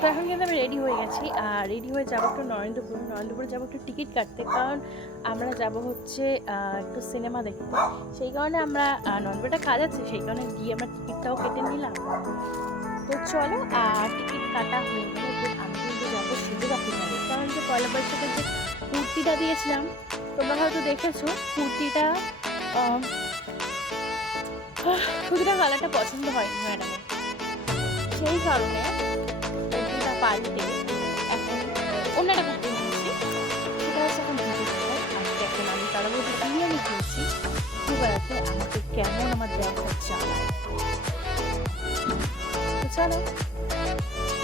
তো এখন কিন্তু আমি রেডি হয়ে গেছি, আর রেডি হয়ে যাবো একটু নরেন্দ্রপুরে যাবো একটু টিকিট কাটতে, কারণ আমরা যাব হচ্ছে একটু সিনেমা দেখতে। সেই কারণে আমরা নরেন্দ্রপুরটা কাজ আছে, সেই কারণে গিয়ে আমরা টিকিটটাও কেটে নিলাম। তো চলো, টিকিট কাটা হয়ে গেলে তো আমি কিন্তু যাবো সিঁদুরাখি মেলায়, কারণ যে পয়লা বৈশাখের যে কুর্তিটা দিয়েছিলাম তোমরা হয়তো দেখেছো, কুর্তিটা কালারটা পছন্দ হয়নি ম্যাডামের, সেই কারণে কুর্তিটা পাল্টে এখন অন্য একটা কুর্তি নিয়েছি। সেটা হচ্ছে এখন ভিডিও আজকে এখন আমি তার মধ্যে বিরিয়ানি খেয়েছি দুবেলাতে, আমাকে কেমন আমার দেখা চালায়। তো চলো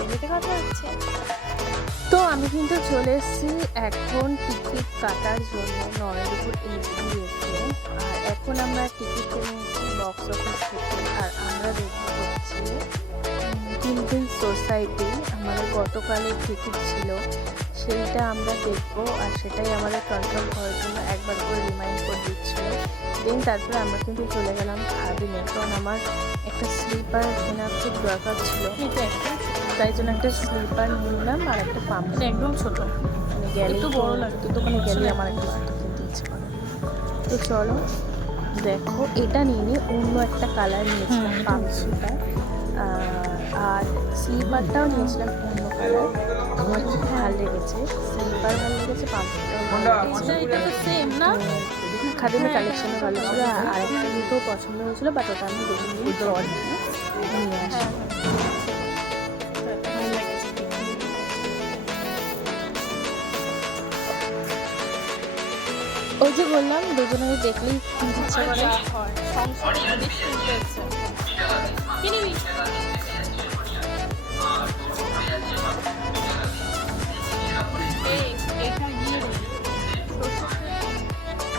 এদিকে কথা হচ্ছে। তো আমি কিন্তু চলে এসেছি এখন টিকিট কাটার জন্য নরেন্দ্রপুর এসে, আর এখন আমরা টিকিট কিনে নিচ্ছি বক্স অফিস থেকে। আর আমরা দেখতে হচ্ছে কিলবিল সোসাইটি, আমাদের গতকালের টিকিট ছিল সেইটা আমরা দেখবো, আর সেটাই আমাদের কনফার্ম করার জন্য একবার করে রিমাইন্ড করে দিচ্ছিল। দেন তারপরে আমরা কিন্তু চলে গেলাম খাদিমে, কারণ আমার একটা স্লিপার কেনার খুব দরকার ছিল, তাই জন্য একটা স্লিপার নিলাম আর একটা পাম্প। একদম ছোটো, মানে গেলে একটু বড় লাগে, তো দোকানে গেলে আমার একটা জুতো কিনতে ইচ্ছে করে। তো চলো দেখো, এটা নিয়ে নিয়ে অন্য একটা কালার নিয়েছিলাম পাম্প স্লিপার, আর স্লিপারটাও নিয়েছিলাম অন্য কালার। আমার খুব ভালো লেগেছে, স্লিপার ভালো লেগেছে, পাম্পটাও ভালো লেগেছে। এটা তো সেম না, খাদিমের কালেকশনও ভালো ছিল। আর একটা জুতো পছন্দ হয়েছিল, বাট ওটা আমি দেখিনি, পর নিয়ে আসি। ওই যে বললাম দুজনে দেখলেই কিনতে ইচ্ছা করে।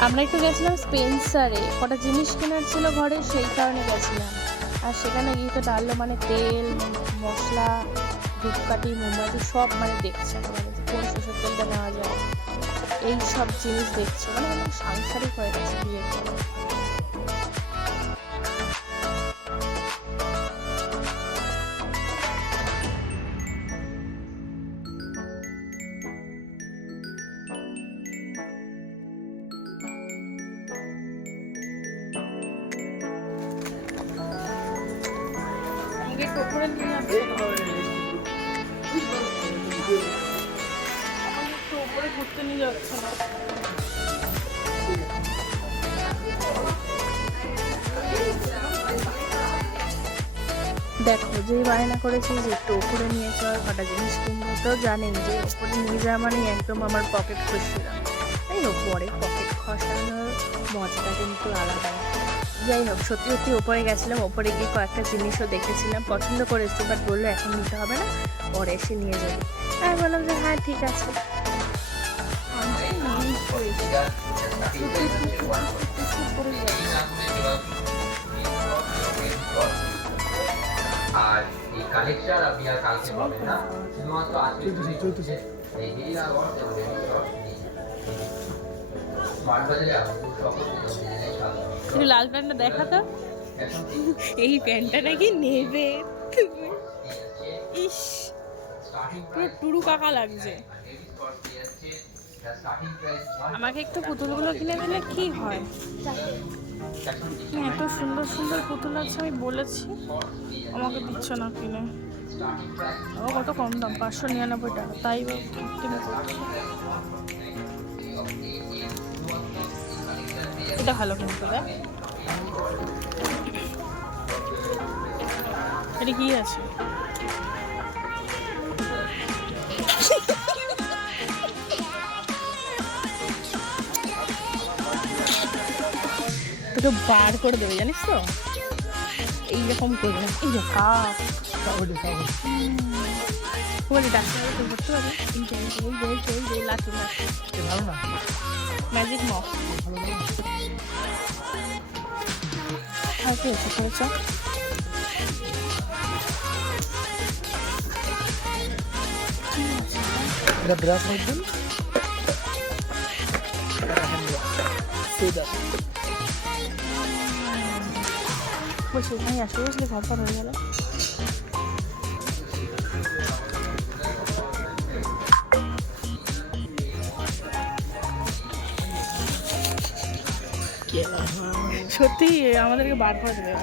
আমরা একটু গেছিলাম স্পেন্সারে, কটা জিনিস কেনার ছিল ঘরে, সেই কারণে গেছিলাম। আর সেখানে গিয়ে তো ডাললো মানে তেল, মশলা, ধূপকাঠি, মোমবাতি সব মানে দেখছে, মানে কোন সরষের তেলটা নেওয়া যায়, এই সব জিনিস দেখছে, মানে আমার সাংসারিক হয়ে গেছে বিয়ের পরে। উপরে ঘুরতে নিয়ে যাচ্ছে না। দেখো, যেই বায়না করেছি যে একটু ওপরে নিয়ে যাওয়ার কটা জিনিস কিনবো, তো জানেন যে ওপরে নিয়ে যাওয়া মানে একদম আমার পকেট খুশিলাম। তাই ওপরে পকেট খসানোর মজাটা কিন্তু আলাদা। যাই হোক, সত্যি সত্যি ওপরে গেছিলাম, ওপরে গিয়ে কয়েকটা জিনিসও দেখেছিলাম, পছন্দ করেছি, বাট বললো এখন নিতে হবে না, পরে এসে নিয়ে যাবে। আমি বললাম যে হ্যাঁ ঠিক আছে। আর এই কালেকশন আপনি আর কালকে পাবেন না, শুধুমাত্র আজকে এই দিন আর স্মার্ট বাজারে আমাদের সকল একটু লাল প্যান্টটা দেখাতো, এই প্যান্টটা নাকি নেবে। ইস, পুরো টুরু কাকা লাগছে। আমাকে একটু পুতুলগুলো কিনে দিলে কি হয়? এত সুন্দর সুন্দর পুতুল আছে, আমি বলেছি, আমাকে দিচ্ছ না কিনে। ও কত কম দাম, 599 টাকা, তাই কিনে করছি। এটা ভালো কিন্তু, দেখ এটা কি আছে। তোকে বার করে দেবে জানিস তো, এইরকম করবে না। এই যে ম্যাজিক মক আছে করেছ। এটা ব্রাশ একদম বলছি এখানে আসলে বুঝলি ঘর হয়ে গেল। সত্যি আমাদেরকে বার করে দেবে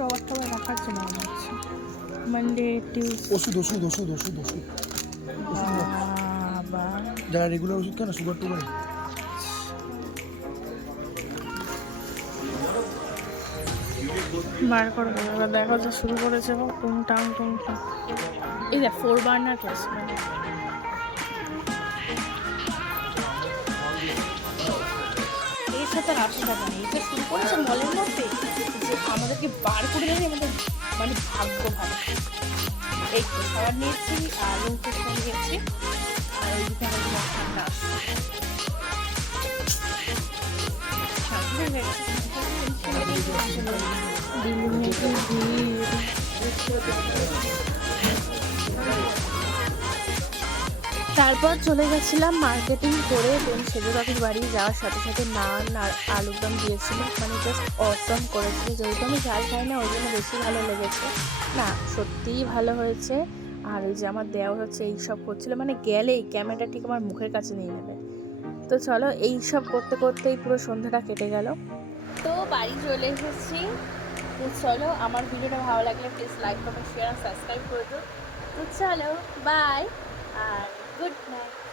রবার টবার রাখার জন্য মনে হচ্ছে মানডে ওষুধ ওষুধ ওষুধ ওষুধ ওষুধ বাবা যারা রেগুলার ওষুধ কেন সুগার টুগার বার করে দেবে এবার দেখো যে শুরু করেছে টুংটাং টুংটাং এই দেখ 4 বার্নার গ্যাস এর সাথে আর টাকা নেই এটা শুরু করেছে মলের মধ্যে যে আমাদেরকে বার করে দেবে আমাদের মানে ভাগ্য ভালো এই তো খাবার নিয়েছি আর রুম টেস্ট নিয়েছি আর ওইদিকে আমাদের ঠান্ডা তারপর চলে গেছিলাম মার্কেটিং করে দেন সেজো কাকুর বাড়ি যাওয়ার সাথে সাথে নান আর আলুর দম দিয়েছিল মানে জাস্ট অসম করেছিল যেহেতু আমি ঝাল খাই না ওই জন্য বেশি ভালো লেগেছে না সত্যিই ভালো হয়েছে আর ওই যে আমার দেওয়া হচ্ছে এইসব করছিল মানে গেলেই ক্যামেরাটা ঠিক আমার মুখের কাছে নিয়ে নেবে তো চলো এইসব করতে করতেই পুরো সন্ধ্যাটা কেটে গেল তো বাড়ি চলে এসেছি তো চলো আমার ভিডিওটা ভালো লাগলে প্লিজ লাইক কমেন্ট শেয়ার আর সাবস্ক্রাইব করে দিও তো চলো বাই আর গুড নাইট